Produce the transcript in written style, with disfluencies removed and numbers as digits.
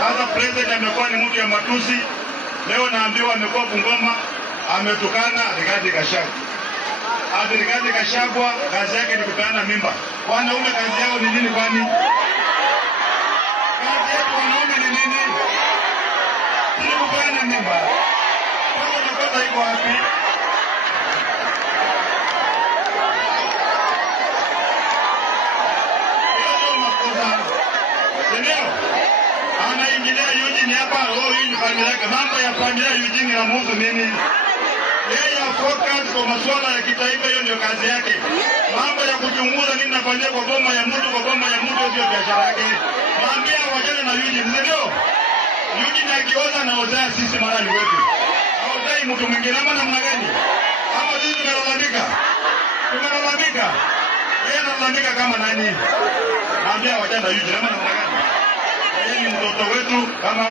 Sasa president amekuwa ni mtu ya matusi. Leo naambiwa amekuwa Bungoma, ametukana Rigathi Gachagua. Rigathi Gachagua kazi yake ni kupeana mimba. Wanaume kazi yao ni nini kwani? Kazi yetu wanaume ni nini? Ni kupeana mimba. Kwanza makosa iko wapi? Hiyo makosa. Ndio. Anaingilia Eugene hapa, hii ni familia yake. Mambo ya familia Eugene inamuhusu nini? Yeye focus kwa masuala ya kitaifa, hiyo ndio kazi yake. Mambo ya kuchunguza nini nafanyia kwa boma ya mtu, sio biashara yake. Mwambie wajane na Eugene, ndio? Eugene akioza na ozea sisi marani wetu. Haozai mtu mwingine ama namna gani? Ama sisi tunalalamika? Yeye analalamika kama nani? Mwambie wajane na Eugene ama namna gani? Yeye ni mtoto wetu kama